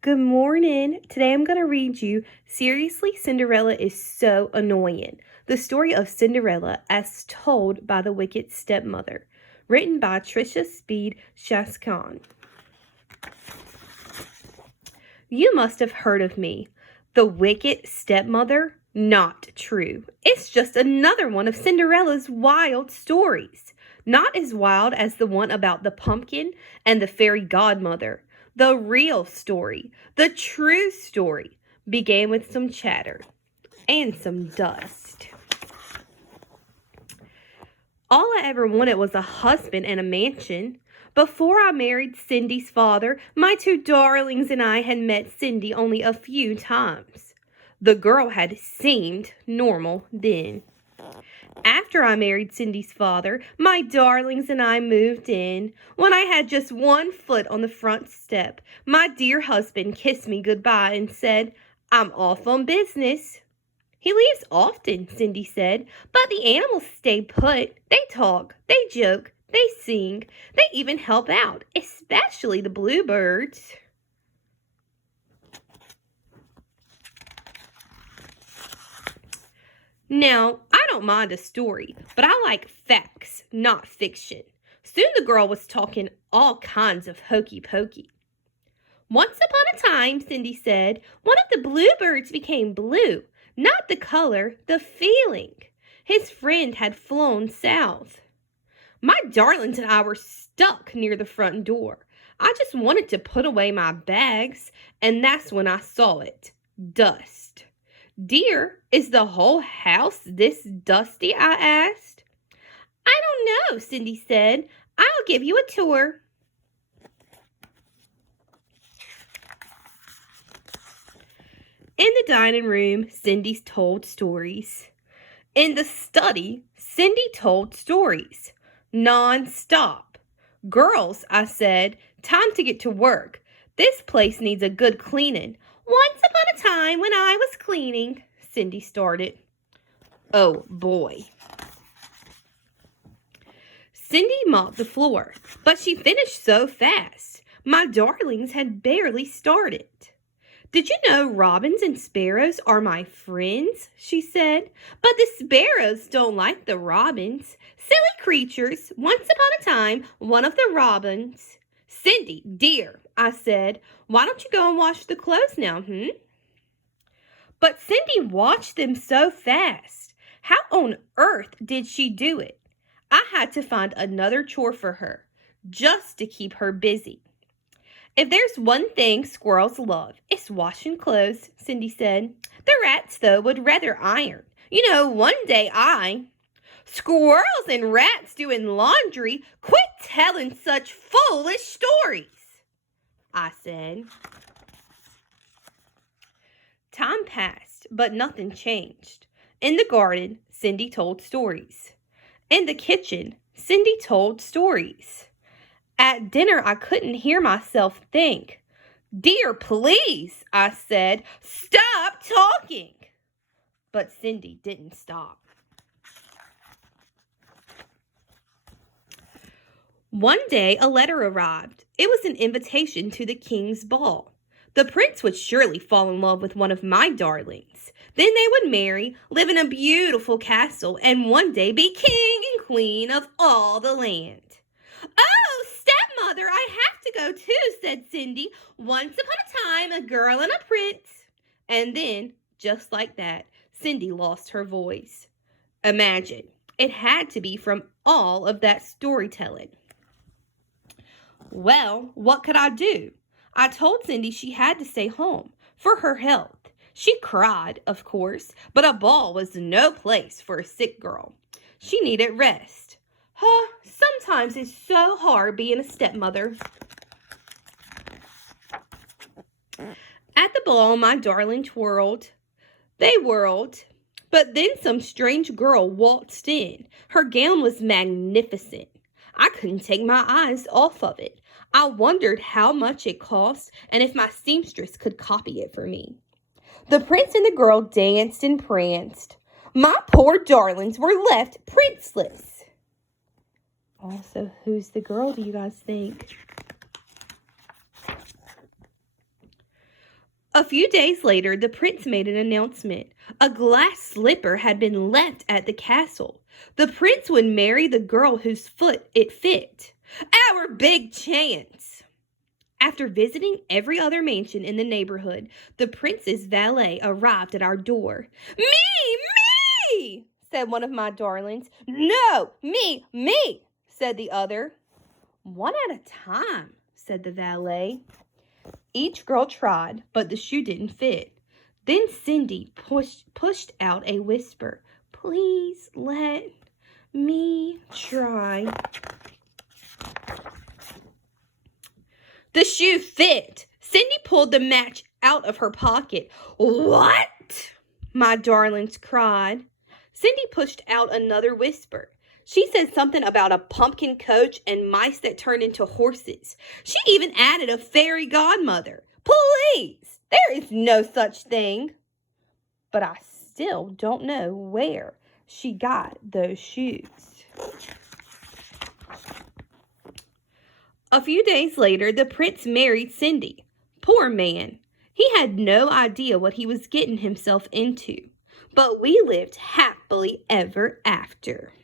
Good morning. Today I'm going to read you Seriously, Cinderella is So Annoying. The story of Cinderella as told by the wicked stepmother. Written by Trisha Speed Shaskon. You must have heard of me. The wicked stepmother? Not true. It's just another one of Cinderella's wild stories. Not as wild as the one about the pumpkin and the fairy godmother. The real story, the true story, began with some chatter and some dust. All I ever wanted was a husband and a mansion. Before I married Cindy's father, my two darlings and I had met Cindy only a few times. The girl had seemed normal then. After I married Cindy's father, my darlings and I moved in. When I had just one foot on the front step, my dear husband kissed me goodbye and said, "I'm off on business." "He leaves often," Cindy said, "but the animals stay put. They talk, they joke, they sing, they even help out, especially the bluebirds." Now, I don't mind a story, but I like facts, not fiction. Soon the girl was talking all kinds of hokey pokey. "Once upon a time," Cindy said, "one of the bluebirds became blue. Not the color, the feeling. His friend had flown south. My darlings and I were stuck near the front door. I just wanted to put away my bags, and that's when I saw it. Dust. 'Dear, is the whole house this dusty?' I asked. 'I don't know,' Cindy said. 'I'll give you a tour.'" In the dining room, Cindy told stories. In the study, Cindy told stories. Non-stop. "Girls," I said, "time to get to work. This place needs a good cleaning." "Once upon a time when I was cleaning," Cindy started. Oh, boy. Cindy mopped the floor, but she finished so fast. My darlings had barely started. "Did you know robins and sparrows are my friends?" she said. "But the sparrows don't like the robins. Silly creatures. Once upon a time, one of the robins—" "Cindy, dear," I said, "why don't you go and wash the clothes now, But Cindy washed them so fast. How on earth did she do it? I had to find another chore for her, just to keep her busy. "If there's one thing squirrels love, it's washing clothes," Cindy said. "The rats, though, would rather iron. You know, one day "Squirrels and rats doing laundry? Quit telling such foolish stories," I said. Time passed, but nothing changed. In the garden, Cindy told stories. In the kitchen, Cindy told stories. At dinner, I couldn't hear myself think. "Dear, please," I said, "stop talking." But Cindy didn't stop. One day, a letter arrived. It was an invitation to the king's ball. The prince would surely fall in love with one of my darlings. Then they would marry, live in a beautiful castle, and one day be king and queen of all the land. "Oh, stepmother, I have to go too," said Cindy. "Once upon a time, a girl and a prince." And then, just like that, Cindy lost her voice. Imagine, it had to be from all of that storytelling. Well, what could I do? I told Cindy she had to stay home for her health. She cried, of course, but a ball was no place for a sick girl. She needed rest. Sometimes it's so hard being a stepmother. At the ball, my darling twirled. They whirled. But then some strange girl waltzed in. Her gown was magnificent. I couldn't take my eyes off of it. I wondered how much it cost and if my seamstress could copy it for me. The prince and the girl danced and pranced. My poor darlings were left princeless. Also, who's the girl, do you guys think? A few days later, the prince made an announcement. A glass slipper had been left at the castle. The prince would marry the girl whose foot it fit. Our big chance! After visiting every other mansion in the neighborhood, the prince's valet arrived at our door. Me, said one of my darlings. No, me, said the other. One at a time, said the valet. Each girl tried, but the shoe didn't fit. Then Cindy pushed out a whisper. Please let me try. The shoe fit. Cindy pulled the match out of her pocket. What? My darlings cried. Cindy pushed out another whisper. She said something about a pumpkin coach and mice that turned into horses. She even added a fairy godmother. Please, there is no such thing. But I still don't know where she got those shoes. A few days later, the prince married Cindy. Poor man. He had no idea what he was getting himself into. But we lived happily ever after.